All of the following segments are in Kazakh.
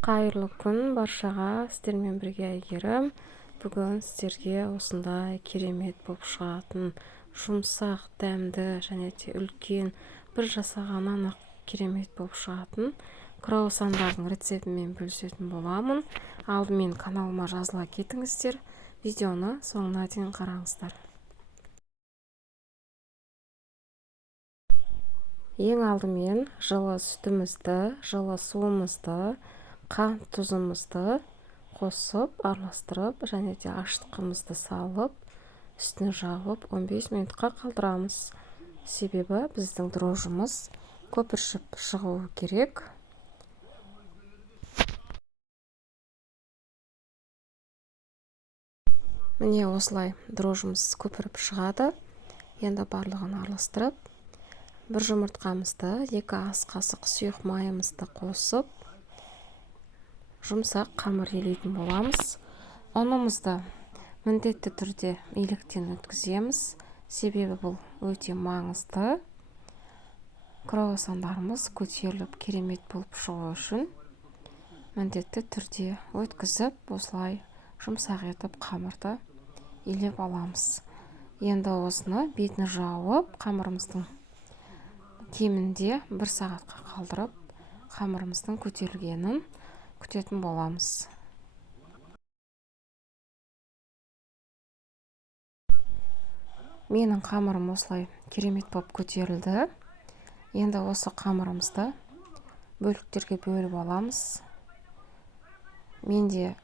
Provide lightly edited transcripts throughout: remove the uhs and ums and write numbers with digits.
Қайырлы күн баршаға, сіздермен бірге әйгерім. Бүгін сіздерге осындай керемет болып шығатын жұмсақ, дәмді және де үлкен бір жасағаннан ақ керемет болып шығатын круассандардың рецептімен бөлісетін боламын. Алдымен каналыма жазыла кетіңіздер, видеоны соңына дейін қараңыздар. Ең алдымен жылы сүтімізді, жылы суымызды, қант тұзымызды қосып, араластырып, және де ашытқымызды салып, үстіне жауып 15 минутқа қалдырамыз. Себебі біздің дрожжымыз көпіршіп шығуы керек. Міне осылай дрожжымыз көпіріп шығады. Енді барлығын араластырып, бір жұмыртқамызды, 2 ас қасық сұйық майымызды қосып, жұмсақ қамыр илейтін боламыз. Ұнымызды міндетті түрде иліктен өткіземіз. Себебі бұл өте маңызды. Круассандарымыз көтеріліп керемет болып шығу үшін міндетті түрде өткізіп, осылай жұмсақ етіп қамырды илеп аламыз. Енді осыны бетін жауып, қамырымыздың кемінде 1 сағатқа қалдырып, қамырымыздың көтерілгенін күтетін боламыз. Менің қамырым осылай керемет болып көтерілді. Енді осы қамырымызды бөліктерге бөліп аламыз. Менде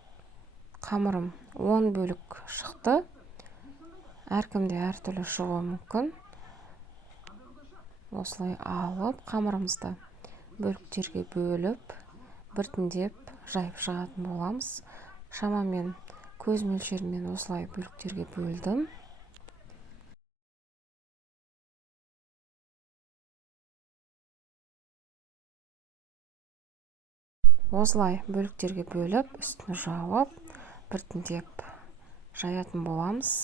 қамырым 10 бөлік шықты. Әркімде әртүрлі шығуы мүмкін. Осылай алып, қамырымызды бөліктерге бөліп, біртіндеп жайып шығатын боламыз. Шамамен көз мөлшерімен осылай бөліктерге бөлдім. Осылай бөліктерге бөліп, үстіне жауып, біртіндеп жаятын боламыз.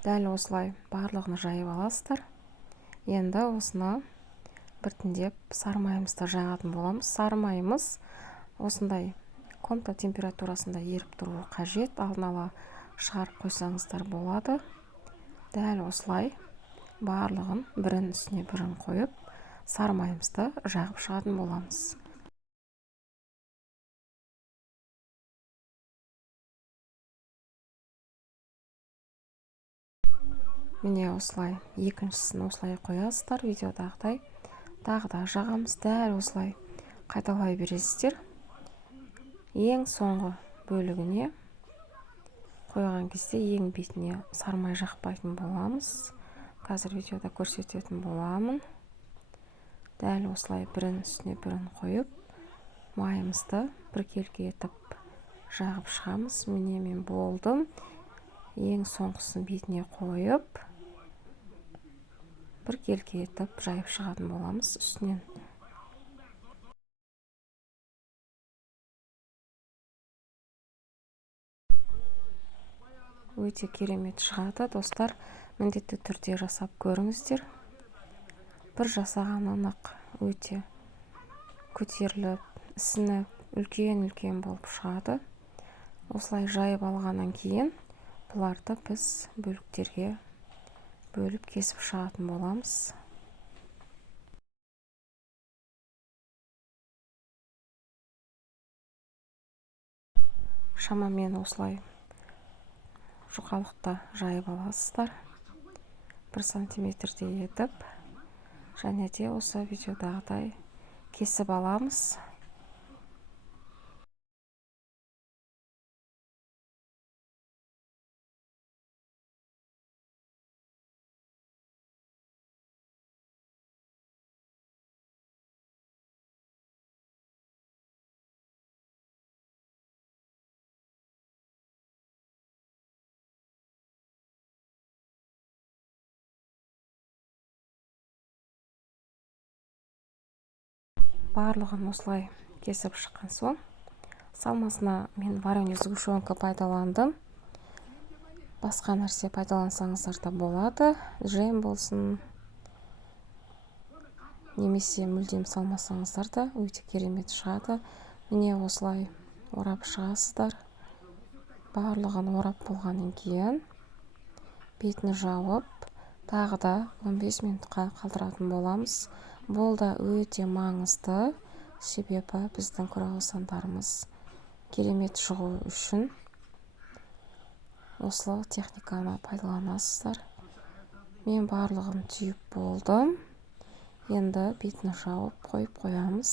Дәл осылай барлығын жайып аласыздар. Енді осыны біртіндеп сары майымызды жағатын боламыз. Сары майымыз осындай комната температурасында еріп тұруы қажет. Алдын ала шығарып қойсаңыздар болады. Дәл осылай барлығын бірін үстіне бірін қойып, сары майымызды жағып шығатын боламыз. Міне осылай екіншісін осылай қоясыздар. Видеодағыдай тағы да жағамыз. Дәл осылай қайталай бересіздер. Ең соңғы бөлігіне қойған кезде ең бетіне сары май жақпайтын боламыз. Қазір видеода көрсететін боламын. Дәл осылай бірін үстіне бірін қойып, майымызды біркелкі етіп жағып шығамыз. Міне мен болдым. Ең соңғысын бетіне қойып, біркелкі етіп жайып шығатын боламыз үстінен. Өте керемет шығады, достар. Міндетті түрде жасап көріңіздер. Бір жасағаннан ақ өте көтеріліп, ісініп, үлкен болып шығады. Осылай жайып алғаннан кейін бұларды біз бөліктерге бөліп кесіп шығатын боламыз. Шамамен осылай жұқалықта жайып аласыздар. 1 сантиметрдей етіп, және де осы видеодағыдай кесіп аламыз. барлығын осылай кесіп шыққан соң салмасына мен варенье сгущенка пайдаландым. Басқа нәрсе пайдалансаңыздар да болады. Джем болсын, немесе мүлдем салмасаңыздар да өте керемет шығады. Міне осылай орап шығасыздар. Барлығын орап болғаннан кейін бетін жауып, тағы да 15 минутқа қалдыратын боламыз. Бұл да өте маңызды, себебі біздің круассандарымыз керемет шығу үшін осы техниканы пайдаланасыздар. Мен барлығын түйіп болдым. Енді бетін жауып қойып қоямыз.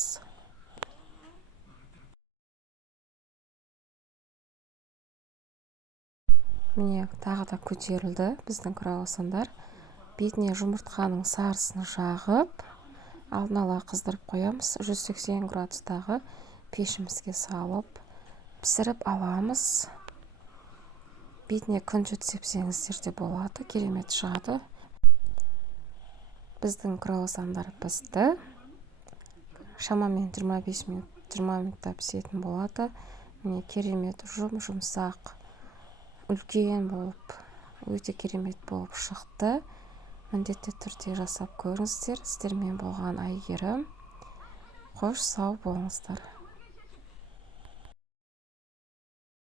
Міне тағы да көтерілді біздің круассандар. Бетіне жұмыртқаның сарысын жағып, алдын ала қыздырып қоямыз. 180 градустағы пешімізге салып пісіріп аламыз. Бетіне күнжіт сепсеңіздер де болады, керемет шығады. Біздің круассандар пісті. Шамамен 20 минутта пісетін болады. Міне керемет жұмсақ, үлкен болып, өте керемет болып шықты. Міндетті түрде жасап көріңіздер. Сіздермен болған Әйгерім. Қош сау болыңыздар.